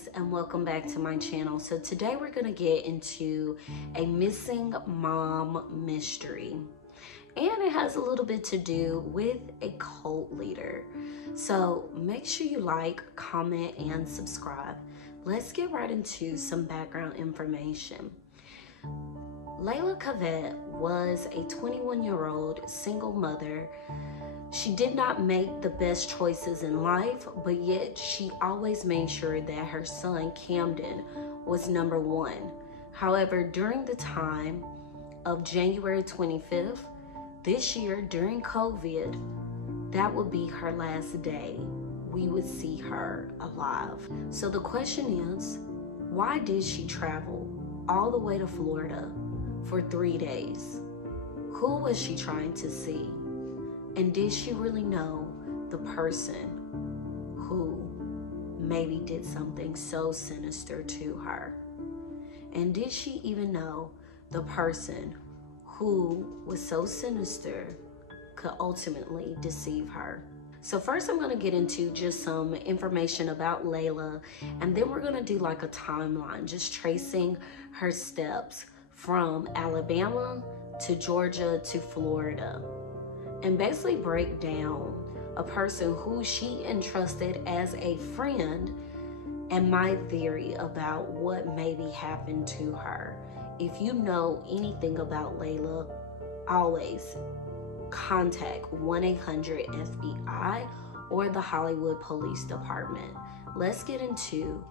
guys, and welcome back to my channel. So today we're gonna get into a missing mom mystery, and it has a little bit to do with a cult leader. So make sure you like, comment, and subscribe. Let's get right into some background information. LEILA CAVETT was a 21-year-old single mother. She did not make the best choices in life, but yet she always made sure that her son Camden was number one. However, during the time of January 25th, this year during COVID, that would be her last day we would see her alive. So the question is, why did she travel all the way to Florida for 3 days? Who was she trying to see? And did she really know the person who maybe did something so sinister to her? And did she even know the person who was so sinister could ultimately deceive her? So first I'm going to get into just some information about LEILA, and then we're going to do like a timeline, just tracing her steps from Alabama to Georgia to Florida, and basically break down a person who she entrusted as a friend and my theory about what maybe happened to her. If you know anything about LEILA, always contact 1-800-FBI or the Hollywood Police Department. Let's get into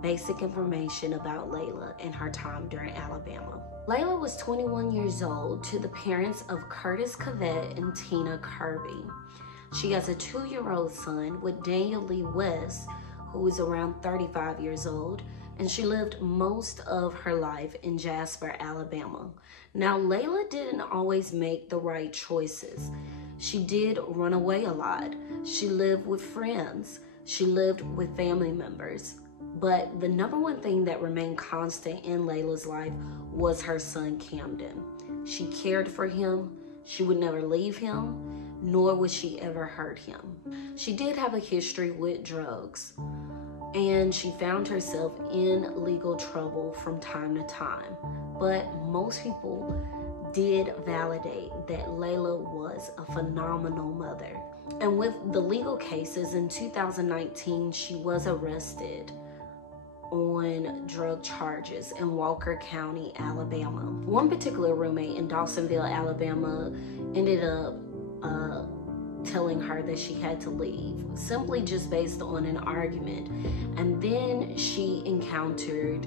basic information about LEILA and her time during Alabama. LEILA was 21 years old to the parents of Curtis CAVETT and Tina Kirby. She has a 2-year-old son with Daniel Lee West, who is around 35 years old, and she lived most of her life in Jasper, Alabama. Now, LEILA didn't always make the right choices. She did run away a lot. She lived with friends. She lived with family members. But the number one thing that remained constant in LEILA's life was her son Camden. She cared for him. She would never leave him, nor would she ever hurt him. She did have a history with drugs, and she found herself in legal trouble from time to time. But most people did validate that LEILA was a phenomenal mother. And with the legal cases, in 2019, she was arrested on drug charges in Walker County, Alabama. One particular roommate in Dawsonville, Alabama, ended up telling her that she had to leave, simply just based on an argument. And then she encountered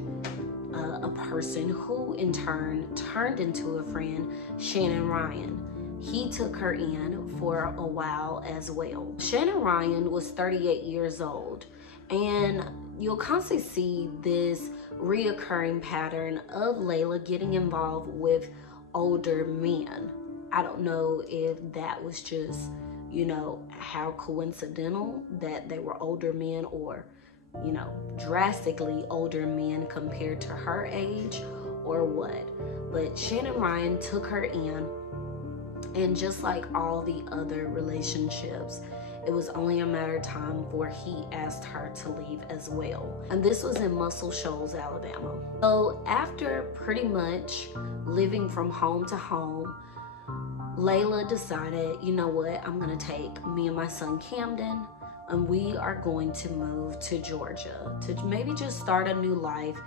a person who in turn turned into a friend, Shannon Ryan. He took her in for a while as well. Shannon Ryan was 38 years old, and you'll constantly see this reoccurring pattern of LEILA getting involved with older men. I don't know if that was just, you know, how coincidental that they were older men, or, you know, drastically older men compared to her age, or what. But Shannon Ryan took her in, and just like all the other relationships, it was only a matter of time before he asked her to leave as well. And this was in Muscle Shoals, Alabama. So after pretty much living from home to home, LEILA decided, you know what, I'm gonna take me and my son Camden, and we are going to move to Georgia to maybe just start a new life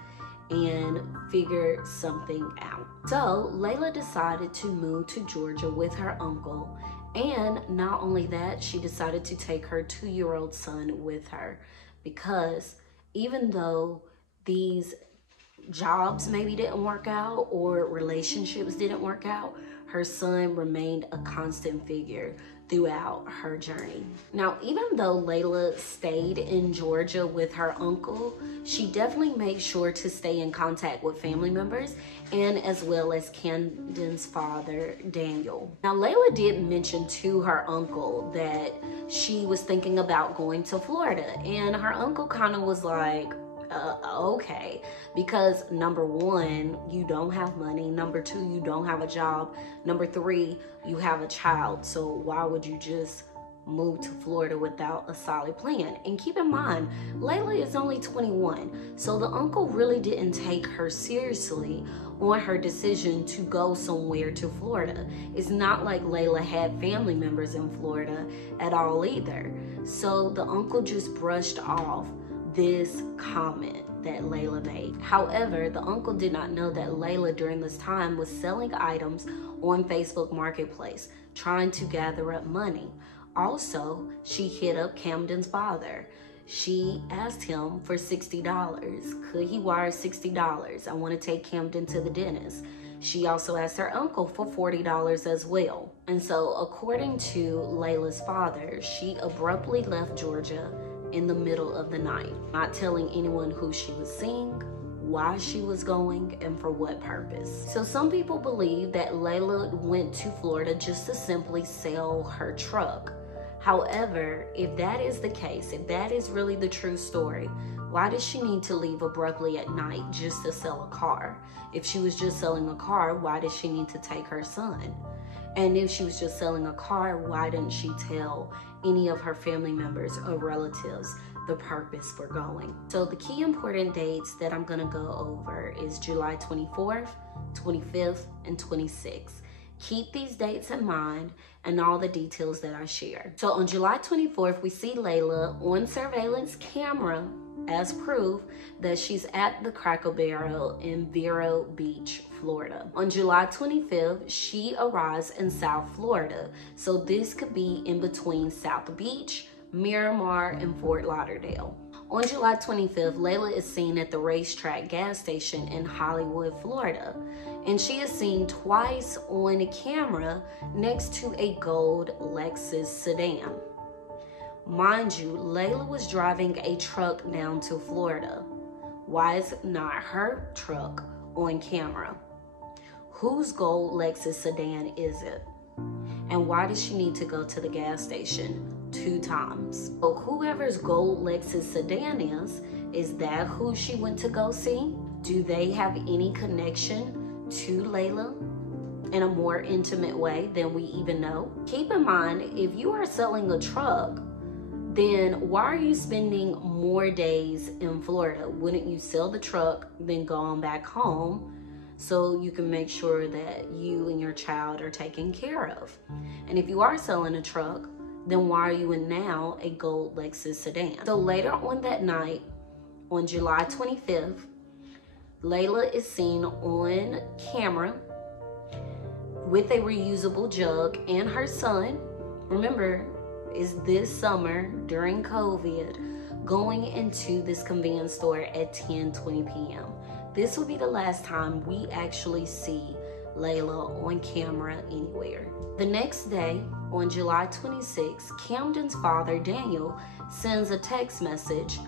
and figure something out. So LEILA decided to move to Georgia with her uncle. And not only that, she decided to take her 2-year-old son with her, because even though these jobs maybe didn't work out or relationships didn't work out, her son remained a constant figure throughout her journey. Now, even though LEILA stayed in Georgia with her uncle, she definitely made sure to stay in contact with family members, and as well as Camden's father, Daniel. Now, LEILA did mention to her uncle that she was thinking about going to Florida, and her uncle kind of was like, okay, because number one, you don't have money. Number two, you don't have a job. Number three, you have a child. So why would you just move to Florida without a solid plan. And keep in mind, LEILA is only 21, so the uncle really didn't take her seriously on her decision to go somewhere to Florida. It's not like LEILA had family members in Florida at all either. So the uncle just brushed off this comment that LEILA made. However, the uncle did not know that LEILA during this time was selling items on Facebook Marketplace, trying to gather up money. Also, she hit up Camden's father. She asked him for $60. Could he wire $60? I want to take Camden to the dentist. She also asked her uncle for $40 as well. And so, according to LEILA's father, she abruptly left Georgia in the middle of the night, not telling anyone who she was seeing, why she was going, and for what purpose. So some people believe that LEILA went to Florida just to simply sell her truck. However, if that is the case, if that is really the true story, why does she need to leave abruptly at night just to sell a car? If she was just selling a car, why does she need to take her son? And if she was just selling a car, why didn't she tell any of her family members or relatives the purpose for going? So the key important dates that I'm gonna go over is July 24th, 25th, and 26th. Keep these dates in mind and all the details that I share. So on July 24th, we see LEILA on surveillance camera as proof that she's at the Cracker Barrel in Vero Beach, Florida. On July 25th, she arrives in South Florida. So this could be in between South Beach, Miramar, and Fort Lauderdale. On July 25th, LEILA is seen at the racetrack gas station in Hollywood, Florida. And she is seen twice on camera next to a gold Lexus sedan. Mind you, LEILA was driving a truck down to Florida. Why is not her truck on camera? Whose gold Lexus sedan is it? And why does she need to go to the gas station 2 times? So whoever's gold Lexus sedan is that who she went to go see? Do they have any connection to LEILA in a more intimate way than we even know? Keep in mind, if you are selling a truck, then why are you spending more days in Florida? Wouldn't you sell the truck, then go on back home so you can make sure that you and your child are taken care of? And if you are selling a truck, then why are you in now a gold Lexus sedan? So later on that night, on July 25th, LEILA is seen on camera with a reusable jug and her son. Remember, is this summer during COVID, going into this convenience store at 10:20 p.m. This will be the last time we actually see LEILA on camera anywhere. The next day, on July 26, Camden's father, Daniel, sends a text message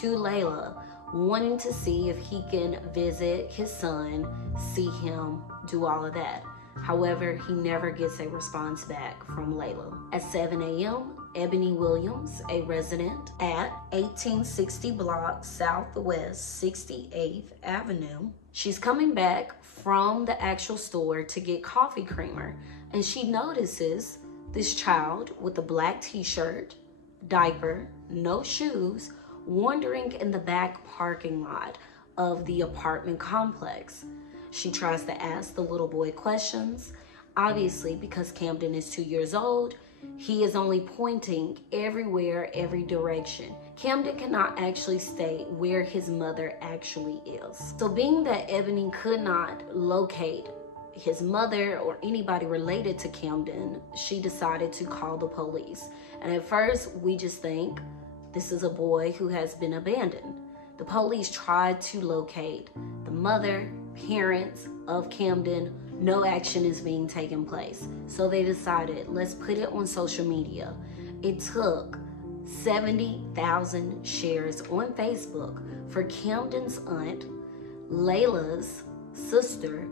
to LEILA wanting to see if he can visit his son, see him, do all of that. However, he never gets a response back from LEILA. At 7 a.m., Ebony Williams, a resident at 1860 block Southwest 68th Avenue, she's coming back from the actual store to get coffee creamer, and she notices this child with a black t-shirt, diaper, no shoes, wandering in the back parking lot of the apartment complex. She tries to ask the little boy questions. Obviously, because Camden is 2 years old, he is only pointing everywhere, every direction. Camden cannot actually state where his mother actually is. So being that Ebony could not locate his mother or anybody related to Camden, she decided to call the police. And at first, we just think this is a boy who has been abandoned. The police tried to locate the mother, parents of Camden. No action is being taken place. So they decided, let's put it on social media. It took 70,000 shares on Facebook for Camden's aunt, LEILA's sister,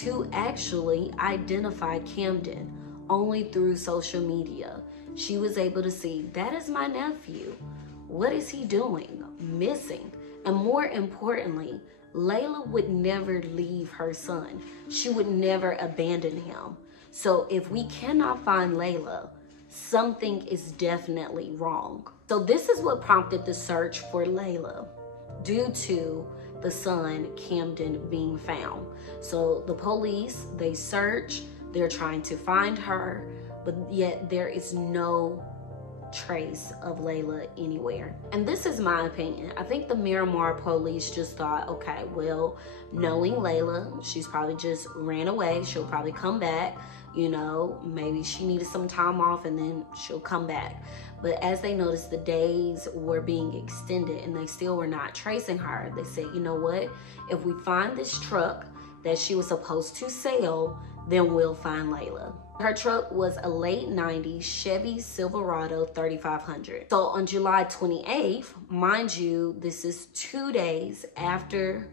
to actually identify Camden only through social media. She was able to see, that is my nephew. What is he doing? Missing. And more importantly, LEILA would never leave her son. She would never abandon him. So if we cannot find LEILA, something is definitely wrong. So this is what prompted the search for LEILA, due to the son Camden being found. So the police, they search, they're trying to find her, but yet there is no trace of LEILA anywhere. And this is my opinion. I think the Miramar police just thought, okay, well, knowing LEILA, she's probably just ran away. She'll probably come back. You know, maybe she needed some time off and then she'll come back. But as they noticed the days were being extended and they still were not tracing her, they said, you know what? If we find this truck that she was supposed to sell, then we'll find LEILA. Her truck was a late 90s Chevy Silverado 3500. So on July 28th, mind you, this is 2 days after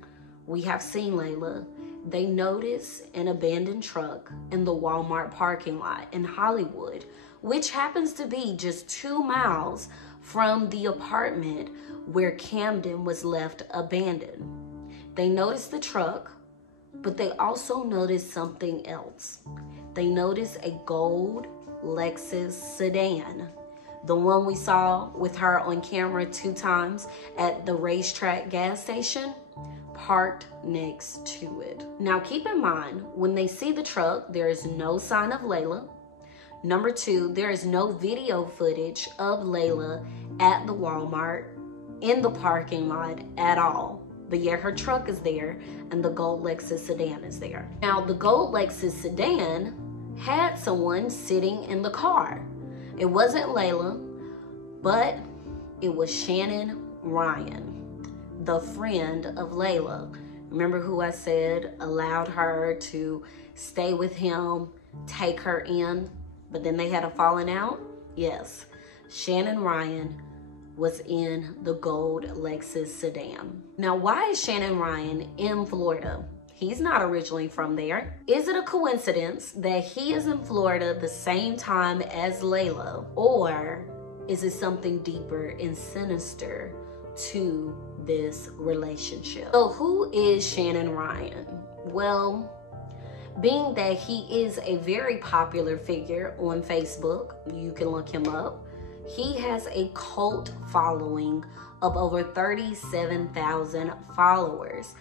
we have seen LEILA, they notice an abandoned truck in the Walmart parking lot in Hollywood, which happens to be just 2 miles from the apartment where Camden was left abandoned. They notice the truck, but they also notice something else. They notice a gold Lexus sedan, the one we saw with her on camera 2 times at the racetrack gas station, parked next to it. Now keep in mind, when they see the truck, there is no sign of LEILA. Number 2, there is no video footage of LEILA at the Walmart in the parking lot at all. But yet her truck is there and the gold Lexus sedan is there. Now the gold Lexus sedan had someone sitting in the car. It wasn't LEILA, but it was Shannon Ryan, the friend of LEILA. Remember who I said allowed her to stay with him, take her in, but then they had a falling out? Yes, Shannon Ryan was in the gold Lexus sedan. Now, why is Shannon Ryan in Florida? He's not originally from there. Is it a coincidence that he is in Florida the same time as LEILA? Or is it something deeper and sinister to this relationship? So who is Shannon Ryan? Well, being that he is a very popular figure on Facebook, you can look him up. He has a cult following of over 37,000 followers.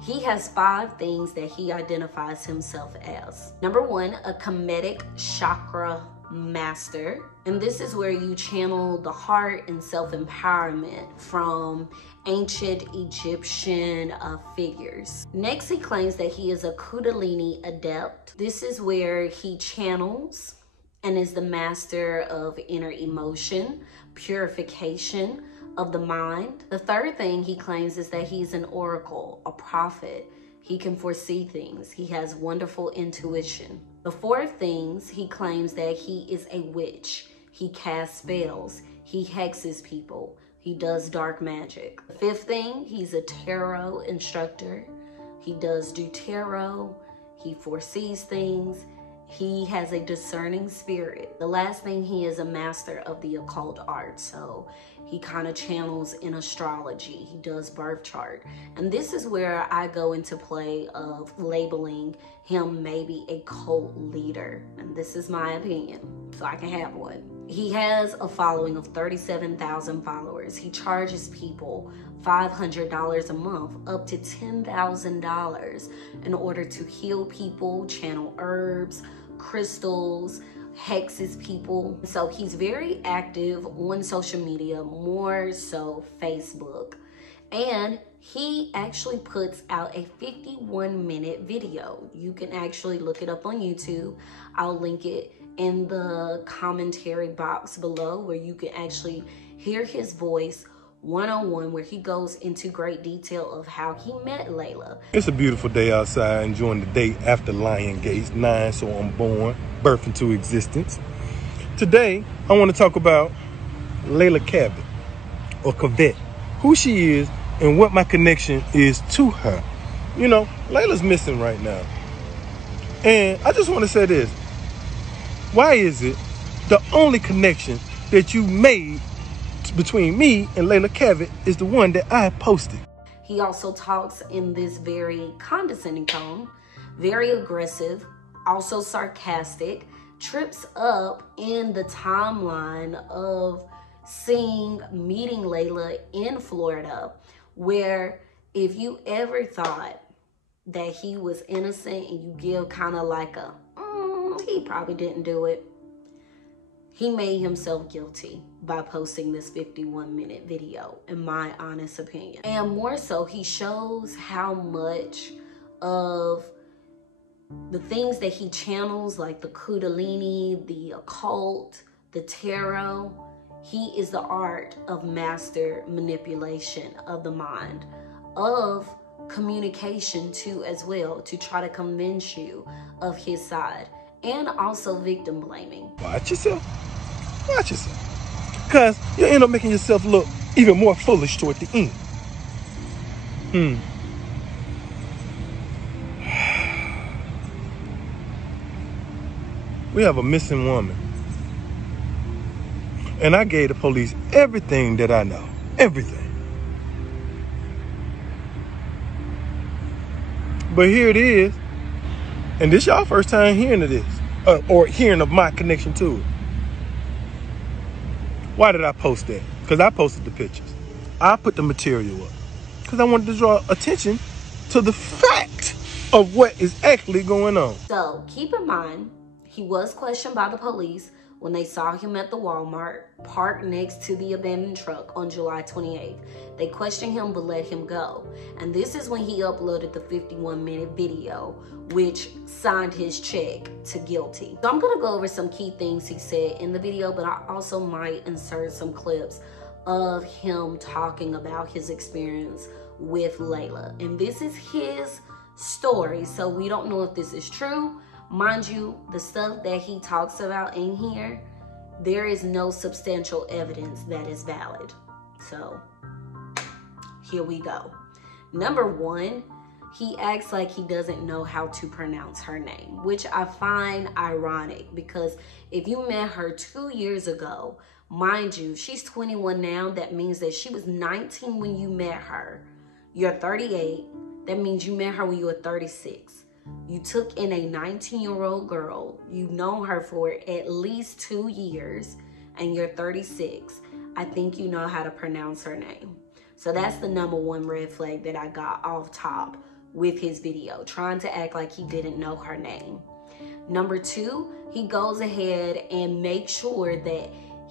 He has 5 things that he identifies himself as. Number 1, a Kemetic chakra master. And this is where you channel the heart and self-empowerment from ancient Egyptian figures. Next, he claims that he is a Kundalini adept. This is where he channels and is the master of inner emotion, purification of the mind. The third thing he claims is that he's an oracle, a prophet. He can foresee things. He has wonderful intuition. The fourth things, he claims that he is a witch. He casts spells. He hexes people. He does dark magic. The fifth thing, he's a tarot instructor. He does do tarot. He foresees things. He has a discerning spirit. The last thing, he is a master of the occult art. So he kind of channels in astrology. He does birth chart. And this is where I go into play of labeling him maybe a cult leader. And this is my opinion, so I can have one. He has a following of 37,000 followers. He charges people $500 a month, up to $10,000 in order to heal people, channel herbs, crystals, hexes people. So he's very active on social media, more so Facebook. And he actually puts out a 51-minute video. You can actually look it up on YouTube. I'll link it in the commentary box below where you can actually hear his voice one-on-one, where he goes into great detail of how he met LEILA. It's a beautiful day outside, enjoying the day after Lion Gates 9, so I'm born, birth into existence. Today, I want to talk about LEILA CAVETT, or Cavett, who she is and what my connection is to her. You know, LEILA's missing right now. And I just want to say this. Why is it the only connection that you made between me and LEILA CAVETT is the one that I posted? He also talks in this very condescending tone, very aggressive, also sarcastic, trips up in the timeline of meeting LEILA in Florida, where if you ever thought that he was innocent and you give kind of like a, he probably didn't do it, he made himself guilty by posting this 51-minute video, in my honest opinion. And more so, he shows how much of the things that he channels, like the kundalini, the occult, the tarot, he is the art of master manipulation of the mind, of communication too as well, to try to convince you of his side, and also victim blaming. Watch yourself. Watch yourself. Because you end up making yourself look even more foolish toward the end. We have a missing woman. And I gave the police everything that I know. Everything. But here it is. And this y'all first time hearing of this. Or hearing of my connection to it. Why did I post that? Because I posted the pictures. I put the material up. Because I wanted to draw attention to the fact of what is actually going on. So keep in mind, he was questioned by the police when they saw him at the Walmart parked next to the abandoned truck on July 28th. They questioned him but let him go. And this is when he uploaded the 51-minute video, which signed his check to guilty. So I'm gonna go over some key things he said in the video, but I also might insert some clips of him talking about his experience with LEILA. And this is his story, so we don't know if this is true. Mind you, the stuff that he talks about in here, there is no substantial evidence that is valid. So here we go. Number one, he acts like he doesn't know how to pronounce her name, which I find ironic, because if you met her 2 years ago, mind you, she's 21 now. That means that she was 19 when you met her. You're 38. That means you met her when you were 36. You took in a 19-year-old girl. You've known her for at least 2 years, and you're 36. I think you know how to pronounce her name. So that's the number one red flag that I got off top with his video, trying to act like he didn't know her name. Number two, he goes ahead and makes sure that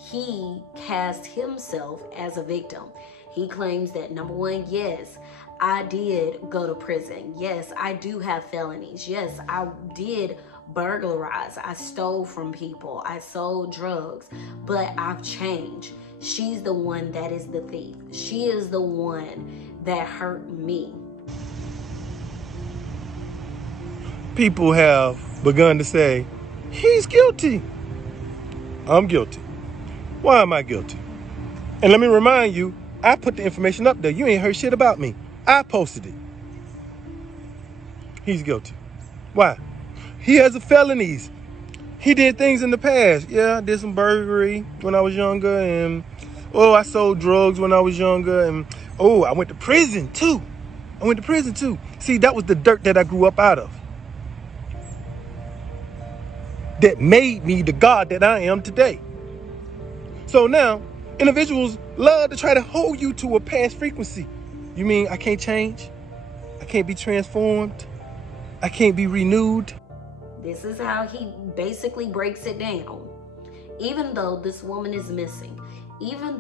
he cast himself as a victim. He claims that, number one, yes, I did go to prison. Yes, I do have felonies. Yes, I did burglarize. I stole from people. I sold drugs, but I've changed. She's the one that is the thief. She is the one that hurt me. People have begun to say, he's guilty. I'm guilty. Why am I guilty? And let me remind you, I put the information up there. You ain't heard shit about me. I posted it. He's guilty. Why? He has the felonies. He did things in the past. Yeah, I did some burglary when I was younger, and I sold drugs when I was younger, and I went to prison too. See, that was the dirt that I grew up out of. That made me the God that I am today. So now, individuals love to try to hold you to a past frequency. You mean I can't change? I can't be transformed? I can't be renewed? This is how he basically breaks it down. Even though this woman is missing, even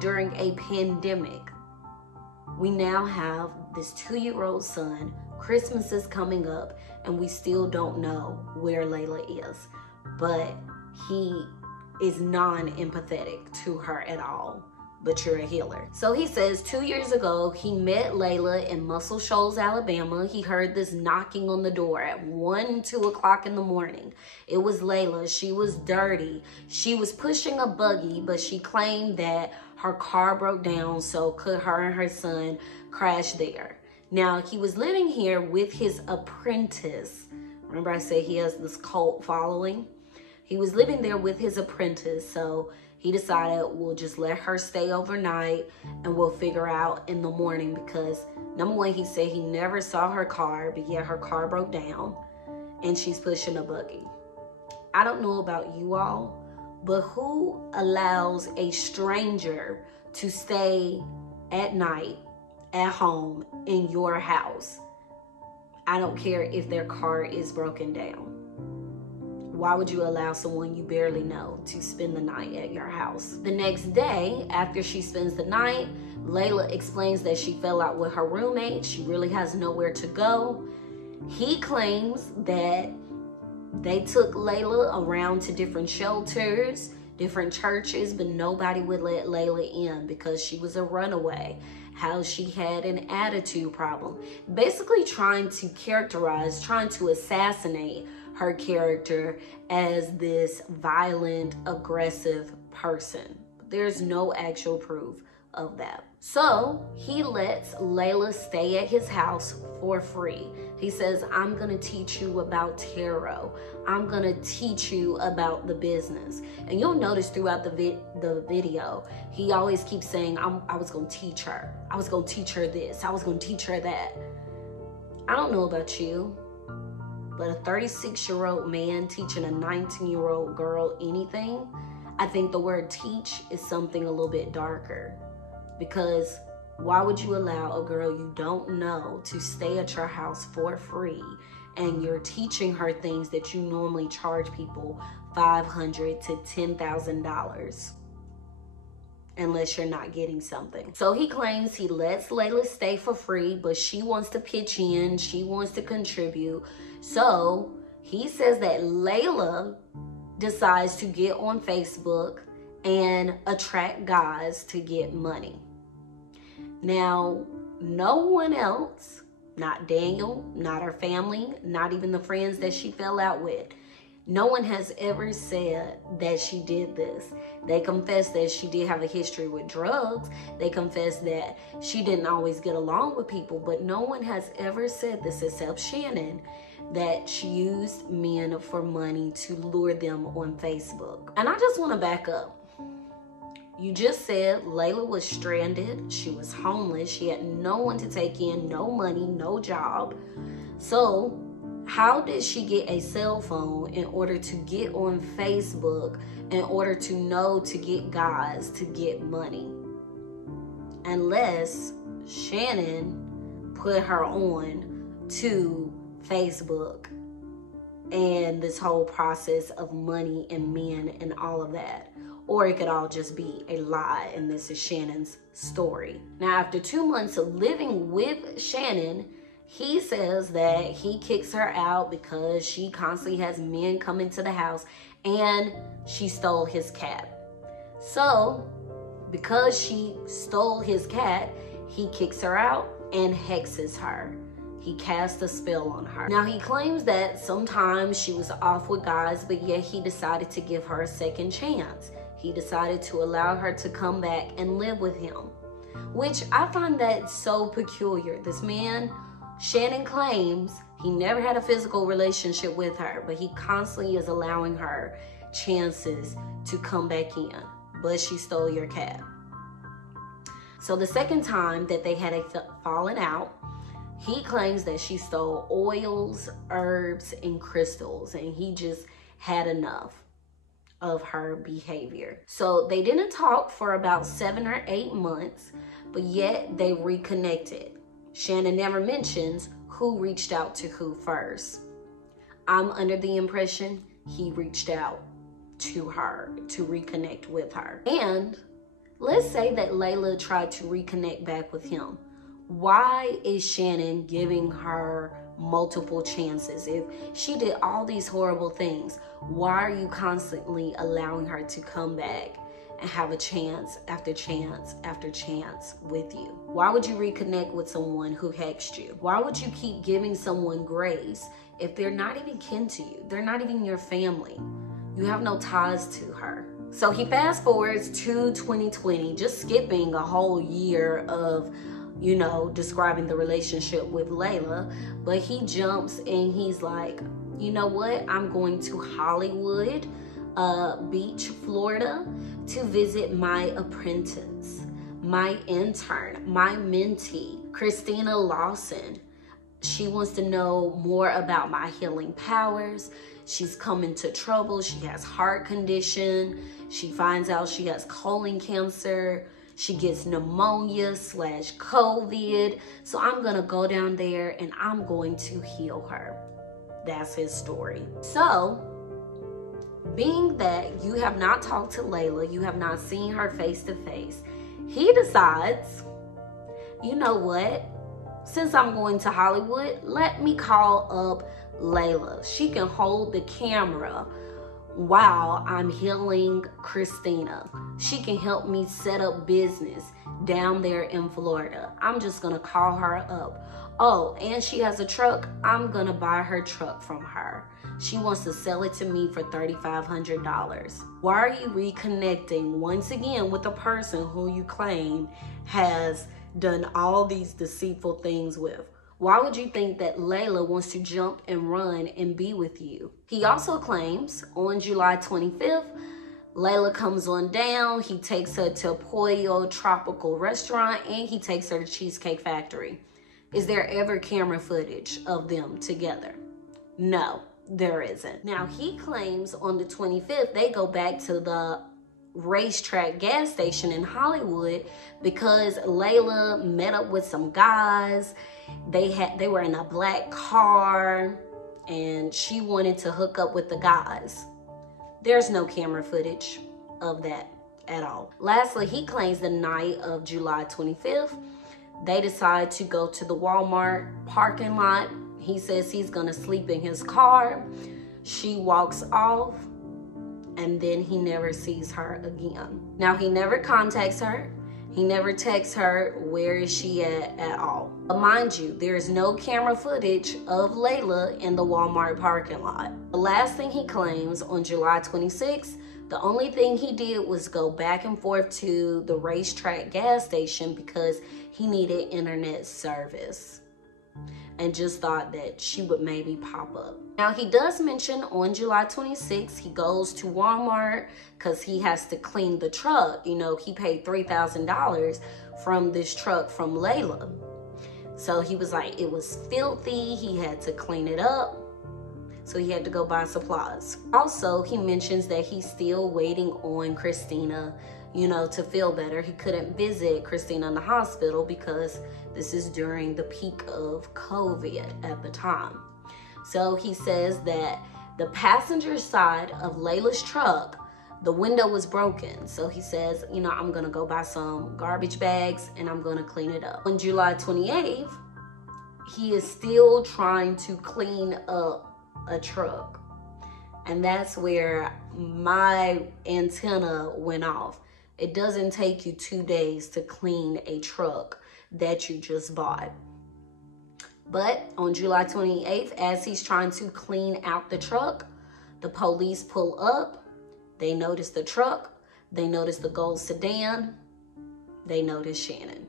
during a pandemic, we now have this 2-year-old son, Christmas is coming up, and we still don't know where LEILA is. But he is non-empathetic to her at all. But you're a healer. So he says 2 years ago, he met LEILA in Muscle Shoals, Alabama. He heard this knocking on the door at 1, 2 o'clock in the morning. It was LEILA. She was dirty. She was pushing a buggy, but she claimed that her car broke down, so could her and her son crash there. Now, he was living here with his apprentice. Remember I said he has this cult following? He was living there with his apprentice, so he decided we'll just let her stay overnight and we'll figure out in the morning, because number one, he said he never saw her car, but yet her car broke down and she's pushing a buggy. I don't know about you all, but who allows a stranger to stay at night at home in your house? I don't care if their car is broken down. Why would you allow someone you barely know to spend the night at your house? The next day, after she spends the night, LEILA explains that she fell out with her roommate. She really has nowhere to go. He claims that they took LEILA around to different shelters, different churches, but nobody would let LEILA in because she was a runaway, how she had an attitude problem. Basically trying to assassinate her character as this violent, aggressive person. There's no actual proof of that. So he lets LEILA stay at his house for free. He says, I'm gonna teach you about tarot. I'm gonna teach you about the business. And you'll notice throughout the video, he always keeps saying, I was gonna teach her. I was gonna teach her this. I was gonna teach her that. I don't know about you, but a 36-year-old man teaching a 19-year-old girl anything, I think the word teach is something a little bit darker. Because why would you allow a girl you don't know to stay at your house for free and you're teaching her things that you normally charge people $500 to $10,000 unless you're not getting something? So he claims he lets LEILA stay for free, but she wants to pitch in, she wants to contribute. So he says that LEILA decides to get on Facebook and attract guys to get money. Now, no one else, not Daniel, not her family, not even the friends that she fell out with, no one has ever said that she did this. They confess that she did have a history with drugs. They confess that she didn't always get along with people, but no one has ever said this except Shannon, that she used men for money to lure them on Facebook. And I just want to back up. You just said LEILA was stranded. She was homeless. She had no one to take in, no money, no job. So how did she get a cell phone in order to get on Facebook, in order to know to get guys to get money? Unless Shannon put her on to Facebook and this whole process of money and men and all of that. Or it could all just be a lie, and this is Shannon's story. Now, after 2 months of living with Shannon, he says that he kicks her out because she constantly has men come into the house and she stole his cat. So, because she stole his cat, he kicks her out and hexes her. He cast a spell on her. Now, he claims that sometimes she was off with guys, but yet he decided to give her a second chance. He decided to allow her to come back and live with him, which I find that so peculiar. This man, Shannon, claims he never had a physical relationship with her, but he constantly is allowing her chances to come back in, but she stole your cat. So the second time that they had a falling out, he claims that she stole oils, herbs, and crystals, and he just had enough of her behavior. So they didn't talk for about 7 or 8 months, but yet they reconnected. Shannon never mentions who reached out to who first. I'm under the impression he reached out to her to reconnect with her. And let's say that LEILA tried to reconnect back with him. Why is Shannon giving her multiple chances? If she did all these horrible things, why are you constantly allowing her to come back and have a chance after chance after chance with you? Why would you reconnect with someone who hexed you? Why would you keep giving someone grace if they're not even kin to you? They're not even your family. You have no ties to her. So he fast forwards to 2020, just skipping a whole year of describing the relationship with LEILA, but he jumps and he's like, you know what? I'm going to Hollywood Beach, Florida to visit my apprentice, my intern, my mentee, Christina Lawson. She wants to know more about my healing powers. She's come into trouble. She has heart condition. She finds out she has colon cancer. She gets pneumonia/COVID. So I'm going to go down there and I'm going to heal her. That's his story. So, being that you have not talked to LEILA, you have not seen her face to face, he decides, you know what? Since I'm going to Hollywood, let me call up LEILA. She can hold the camera while I'm healing Christina. She can help me set up business down there in Florida. I'm just gonna call her up. Oh, and she has a truck. I'm gonna buy her truck from her. She wants to sell it to me for $3,500. Why are you reconnecting once again with a person who you claim has done all these deceitful things with? Why would you think that LEILA wants to jump and run and be with you? He also claims on July 25th, LEILA comes on down. He takes her to Pollo Tropical Restaurant and he takes her to Cheesecake Factory. Is there ever camera footage of them together? No, there isn't. Now, he claims on the 25th, they go back to the racetrack gas station in Hollywood because LEILA met up with some guys. They were in a black car and she wanted to hook up with the guys. There's no camera footage of that at all. Lastly, he claims the night of July 25th, they decide to go to the Walmart parking lot. He says he's gonna sleep in his car. She walks off and then he never sees her again. Now, he never contacts her. He never texts her where is she at all. But mind you, there is no camera footage of LEILA in the Walmart parking lot. The last thing he claims on July 26th, the only thing he did was go back and forth to the racetrack gas station because he needed internet service and just thought that she would maybe pop up. Now, he does mention on July 26th, he goes to Walmart because he has to clean the truck. You know, he paid $3,000 from this truck from LEILA. So he was like, it was filthy. He had to clean it up. So he had to go buy supplies. Also, he mentions that he's still waiting on Christina, you know, to feel better. He couldn't visit Christina in the hospital because this is during the peak of COVID at the time. So he says that the passenger side of LEILA's truck, the window was broken. So he says, you know, I'm gonna go buy some garbage bags and I'm gonna clean it up. On July 28th, he is still trying to clean up a truck. And that's where my antenna went off. It doesn't take you 2 days to clean a truck that you just bought. But on July 28th, as he's trying to clean out the truck, the police pull up. They notice the truck. They notice the gold sedan. They notice Shannon.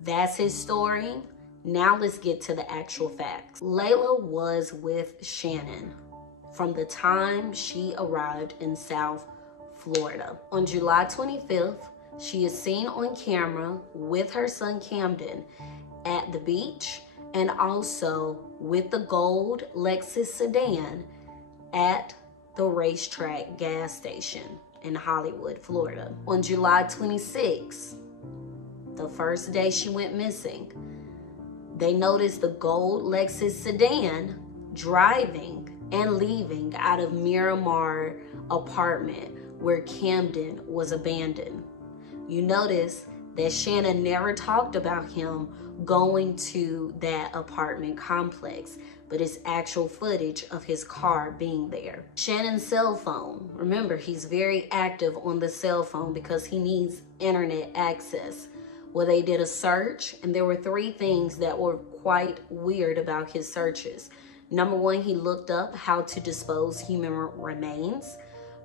That's his story. Now let's get to the actual facts. LEILA was with Shannon from the time she arrived in South Florida. On July 25th, she is seen on camera with her son Camden at the beach and also with the gold Lexus sedan at the racetrack gas station in Hollywood, Florida. On July 26th, the first day she went missing, they noticed the gold Lexus sedan driving and leaving out of Miramar apartment where Camden was abandoned. You notice that Shannon never talked about him going to that apartment complex, but it's actual footage of his car being there. Shannon's cell phone, remember, he's very active on the cell phone because he needs internet access. Well, they did a search and there were 3 things that were quite weird about his searches. Number 1, he looked up how to dispose human remains,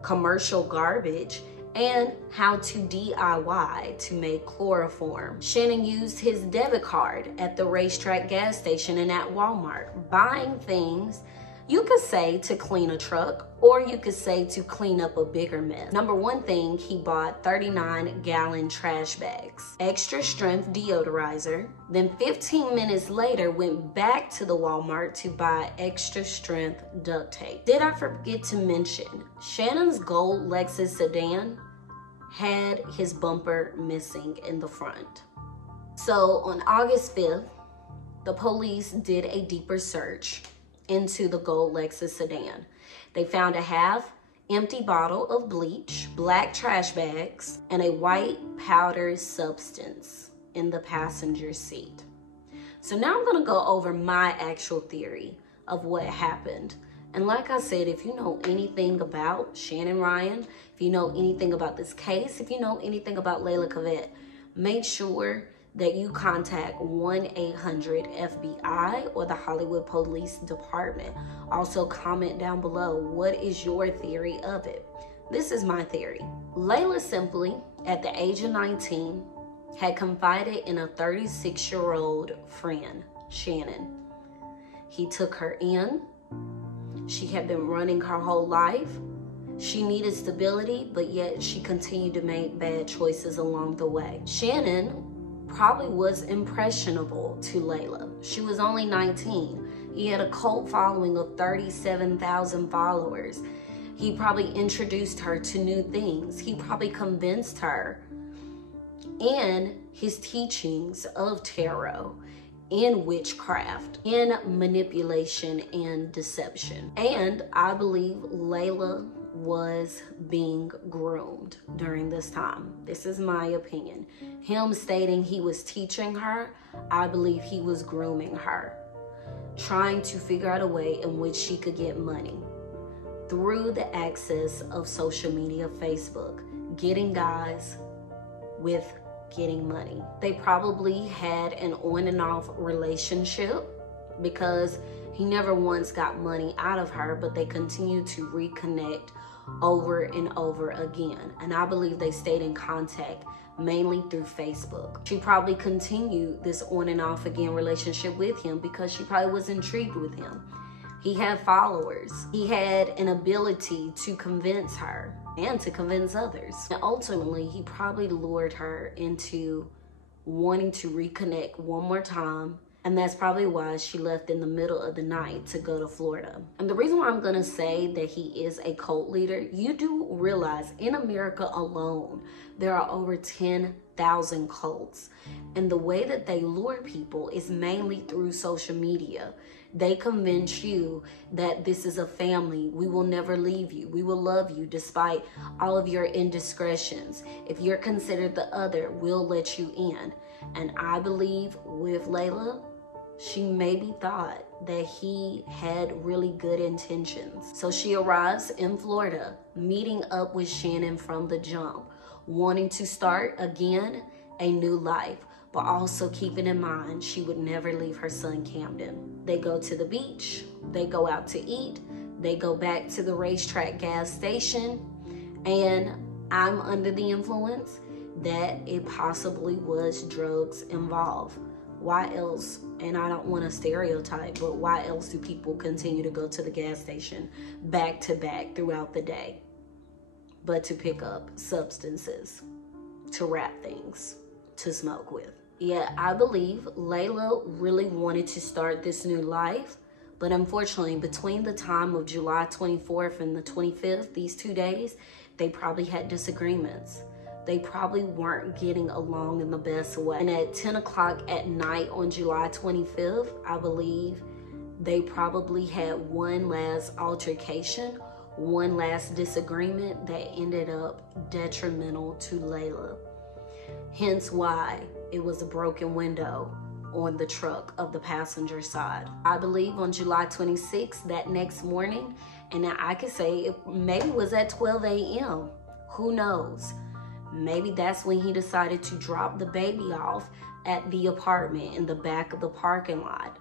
commercial garbage, and how to DIY to make chloroform. Shannon used his debit card at the racetrack gas station and at Walmart, buying things You could say to clean a truck, or you could say to clean up a bigger mess. Number one thing, he bought 39-gallon trash bags, extra strength deodorizer, then 15 minutes later went back to the Walmart to buy extra strength duct tape. Did I forget to mention, Shannon's gold Lexus sedan had his bumper missing in the front. So on August 5th, the police did a deeper search into the gold Lexus sedan. They found a half-empty bottle of bleach, black trash bags, and a white powder substance in the passenger seat. So now I'm gonna go over my actual theory of what happened. And like I said, if you know anything about Shannon Ryan, if you know anything about this case, if you know anything about LEILA CAVETT, make sure that you contact 1-800-FBI or the Hollywood Police Department. Also comment down below, what is your theory of it? This is my theory. LEILA simply, at the age of 19, had confided in a 36-year-old friend, Shannon. He took her in. She had been running her whole life. She needed stability, but yet she continued to make bad choices along the way. Shannon probably was impressionable to LEILA. She was only 19. He had a cult following of 37,000 followers. He probably introduced her to new things. He probably convinced her in his teachings of tarot, in witchcraft, in manipulation and deception. And I believe LEILA was being groomed during this time. This is my opinion. Him stating he was teaching her, I believe he was grooming her, trying to figure out a way in which she could get money through the access of social media, Facebook, getting guys with getting money. They probably had an on and off relationship because he never once got money out of her, but they continued to reconnect over and over again. And I believe they stayed in contact mainly through Facebook. She probably continued this on and off again relationship with him because she probably was intrigued with him. He had followers. He had an ability to convince her and to convince others. And ultimately, he probably lured her into wanting to reconnect one more time. And that's probably why she left in the middle of the night to go to Florida. And the reason why I'm gonna say that he is a cult leader, you do realize in America alone, there are over 10,000 cults. And the way that they lure people is mainly through social media. They convince you that this is a family. We will never leave you. We will love you despite all of your indiscretions. If you're considered the other, we'll let you in. And I believe with LEILA, she maybe thought that he had really good intentions. So she arrives in Florida, meeting up with Shannon from the jump, wanting to start again a new life, but also keeping in mind she would never leave her son Camden. They go to the beach, they go out to eat, they go back to the racetrack gas station, and I'm under the influence that it possibly was drugs involved. Why else, and I don't want to stereotype, but why else do people continue to go to the gas station back to back throughout the day? But to pick up substances, to wrap things, to smoke with. Yeah, I believe LEILA really wanted to start this new life, but unfortunately, between the time of July 24th and the 25th, these 2 days, they probably had disagreements. They probably weren't getting along in the best way. And at 10 o'clock at night on July 25th, I believe they probably had one last altercation, one last disagreement that ended up detrimental to LEILA. Hence why it was a broken window on the truck of the passenger side. I believe on July 26th, that next morning, and I could say it maybe was at 12 a.m. Who knows? Maybe that's when he decided to drop the baby off at the apartment in the back of the parking lot,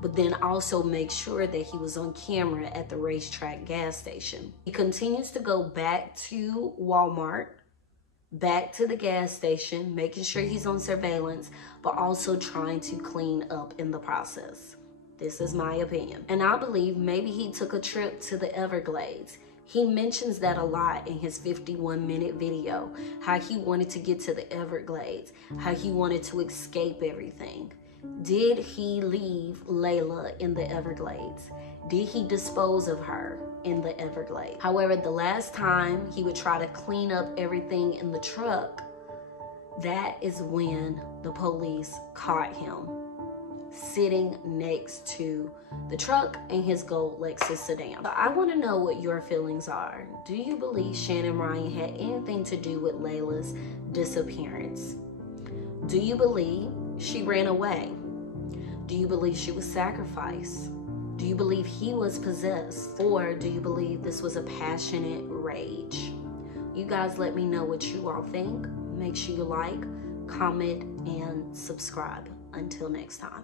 but then also make sure that he was on camera at the racetrack gas station. He continues to go back to Walmart, back to the gas station, making sure he's on surveillance, but also trying to clean up in the process. This is my opinion. And I believe maybe he took a trip to the Everglades. He mentions that a lot in his 51-minute video, how he wanted to get to the Everglades, how he wanted to escape everything. Did he leave LEILA in the Everglades? Did he dispose of her in the Everglades? However, the last time he would try to clean up everything in the truck, that is when the police caught him sitting next to the truck in his gold Lexus sedan. So I want to know what your feelings are. Do you believe Shannon Ryan had anything to do with LEILA's disappearance? Do you believe she ran away? Do you believe she was sacrificed? Do you believe he was possessed? Or do you believe this was a passionate rage? You guys let me know what you all think. Make sure you like, comment, and subscribe. Until next time.